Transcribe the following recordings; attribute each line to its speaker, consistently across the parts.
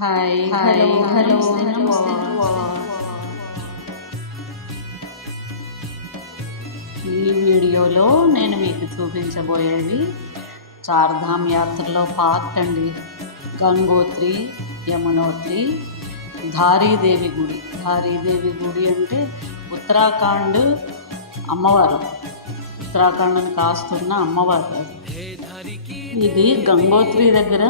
Speaker 1: Hi
Speaker 2: hello hello
Speaker 1: ఈ వీడియోలో నేను మీకు చూపించబోయేవి చార్ధామ్ యాత్రలో పార్ట్ అండి. గంగోత్రి యమునోత్రి ధారీదేవి గుడి. ధారీదేవి గుడి అంటే ఉత్తరాఖండ్ అమ్మవారు. ఉత్తరాఖండ్ని కాస్తున్న అమ్మవారు. అది. ఇది గంగోత్రి దగ్గర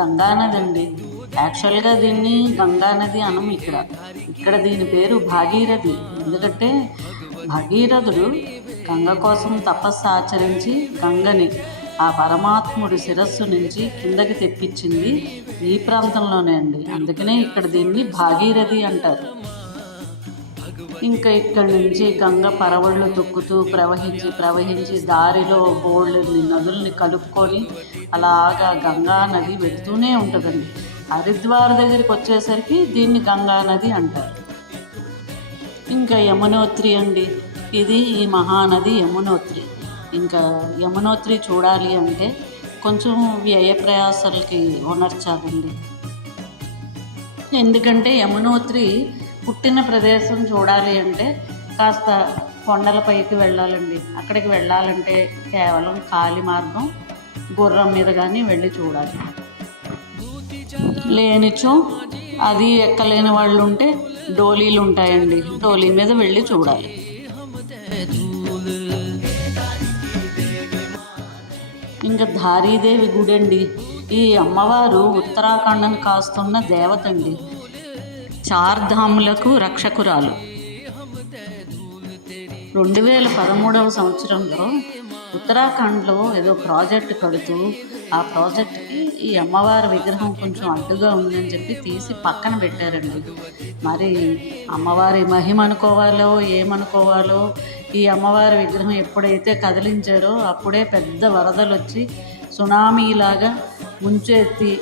Speaker 1: గంగానది అండి. యాక్చువల్గా దీన్ని గంగా నది అనం ఇక్కడ. ఇక్కడ దీని పేరు భాగీరథి. ఎందుకంటే భగీరథుడు గంగ కోసం తపస్సు ఆచరించి గంగని ఆ పరమాత్ముడి శిరస్సు నుంచి కిందకి తెప్పించింది ఈ ప్రాంతంలోనే అండి. అందుకనే ఇక్కడ దీన్ని భాగీరథి అంటారు. ఇంకా ఇక్కడి నుంచి గంగ పరవళ్ళు తొక్కుతూ ప్రవహించి ప్రవహించి దారిలో బోళ్ళని నదుల్ని కలుపుకొని అలాగా గంగా నది వెళ్తూనే ఉంటుందండి. హరిద్వార్ దగ్గరికి వచ్చేసరికి దీన్ని గంగా నది అంటారు. ఇంకా యమునోత్రి అండి. ఇది ఈ మహానది యమునోత్రి. ఇంకా యమునోత్రి చూడాలి అంటే కొంచెం వ్యయ ప్రయాసాలకి ఉనర్చాలండి ఎందుకంటే యమునోత్రి పుట్టిన ప్రదేశం చూడాలి అంటే కాస్త కొండలపైకి వెళ్ళాలండి. అక్కడికి వెళ్ళాలంటే కేవలం ఖాళీ మార్గం గుర్రం మీద కానీ వెళ్ళి చూడాలి. లేనిచో అది ఎక్కలేని వాళ్ళు ఉంటే డోలీలు ఉంటాయండి డోలీ మీద వెళ్ళి చూడాలి. ఇంకా ధారీదేవి గుడి అండి ఈ అమ్మవారు ఉత్తరాఖండం కాస్తున్న దేవత అండి చార్ధాములకు రక్షకురాలు. రెండు వేల పదమూడవ సంవత్సరంలో ఉత్తరాఖండ్లో ఏదో ప్రాజెక్ట్ కడుతూ ఆ ప్రాజెక్ట్కి ఈ అమ్మవారి విగ్రహం కొంచెం అడ్డుగా ఉందని చెప్పి తీసి పక్కన పెట్టారండి. మరి అమ్మవారి మహిమ అనుకోవాలో ఏమనుకోవాలో ఈ అమ్మవారి విగ్రహం ఎప్పుడైతే కదిలించారో అప్పుడే పెద్ద వరదలు వచ్చి సునామీలాగా ముంచెత్తి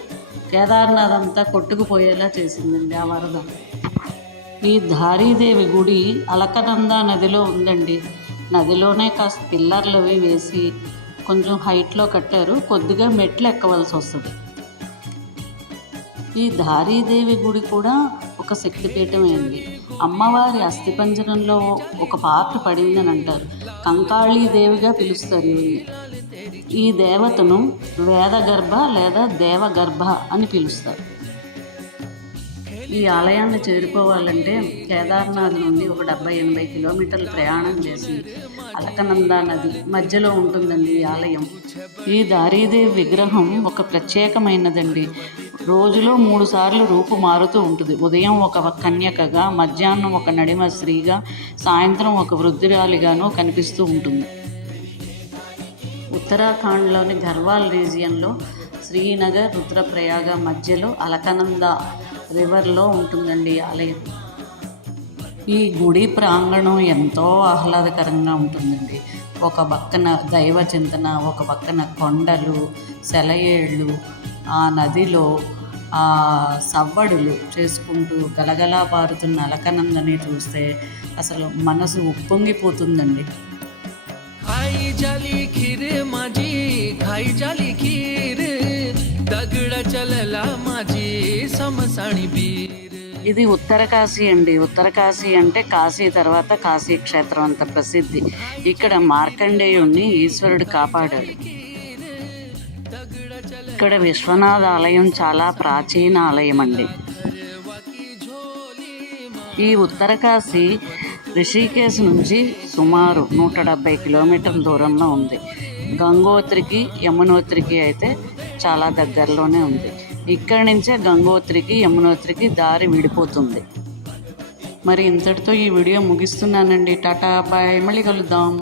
Speaker 1: కేదార్నాథ్ అంతా కొట్టుకుపోయేలా చేసిందండి ఆ వరద. ఈ ధారీదేవి గుడి అలకనంద నదిలో ఉందండి. నదిలోనే కాస్త పిల్లర్లు అవి వేసి కొంచెం హైట్లో కట్టారు. కొద్దిగా మెట్లు ఎక్కవలసి వస్తుంది. ఈ ధారీదేవి గుడి కూడా ఒక శక్తిపీఠం అయింది అమ్మవారి అస్థిపంజరంలో ఒక పాత్ర పడిందని అంటారు కంకాళీదేవిగా పిలుస్తారు ఈవిని. ఈ దేవతను వేదగర్భ లేదా దేవగర్భ అని పిలుస్తారు. ఈ ఆలయాన్ని చేరుకోవాలంటే కేదార్నాథ్ నుండి ఒక డెబ్బై ఎనభై కిలోమీటర్లు ప్రయాణం చేసి అలకనంద నది మధ్యలో ఉంటుందండి ఈ ఆలయం. ఈ దారీదేవి విగ్రహం ఒక ప్రత్యేకమైనదండి. రోజులో మూడు సార్లు రూపు మారుతూ ఉంటుంది. ఉదయం ఒక కన్యకగా మధ్యాహ్నం ఒక నడిమ స్త్రీగా సాయంత్రం ఒక వృద్ధురాలిగాను కనిపిస్తూ ఉంటుంది. ఉత్తరాఖండ్లోని గర్వాల్ రీజియన్లో శ్రీనగర్ రుద్రప్రయాగ మధ్యలో అలకనంద రివర్లో ఉంటుందండి ఆలయం. ఈ గుడి ప్రాంగణం ఎంతో ఆహ్లాదకరంగా ఉంటుందండి. ఒక పక్కన దైవ చింతన ఒక పక్కన కొండలు సెలయేళ్ళు ఆ నదిలో ఆ సవ్వడులు చేసుకుంటూ గలగలా పారుతున్న అలకనందని చూస్తే అసలు మనసు ఉప్పొంగిపోతుందండి.
Speaker 2: ఖాయి జాలి మజీ మాజీ ఖాయి चलला माझी समसाणी बीर
Speaker 1: ఇది ఉత్తర కాశీ అండి ఉత్తర కాశీ అంటే కాశీ తర్వాత కాశీ క్షేత్రం అంత ప్రసిద్ధి ఇక్కడ మార్కండేయుణ్ణి ఈశ్వరుడు కాపాడాడు ఇక్కడ విశ్వనాథ ఆలయం చాలా ప్రాచీన ఆలయం అండి ఈ ఉత్తర కాశీ రిషికేశ్ నుంచి సుమారు నూట డెబ్బై కిలోమీటర్ల దూరంలో ఉంది గంగోత్రికి యమునోత్రికి అయితే చాలా దగ్గరలోనే ఉంది ఇక్కడి నుంచే గంగోత్రికి యమునోత్రికి దారి విడిపోతుంది. మరి ఇంతటితో ఈ వీడియో ముగిస్తున్నానండి. టాటా బాయ్. మళ్ళీ కలుద్దాం.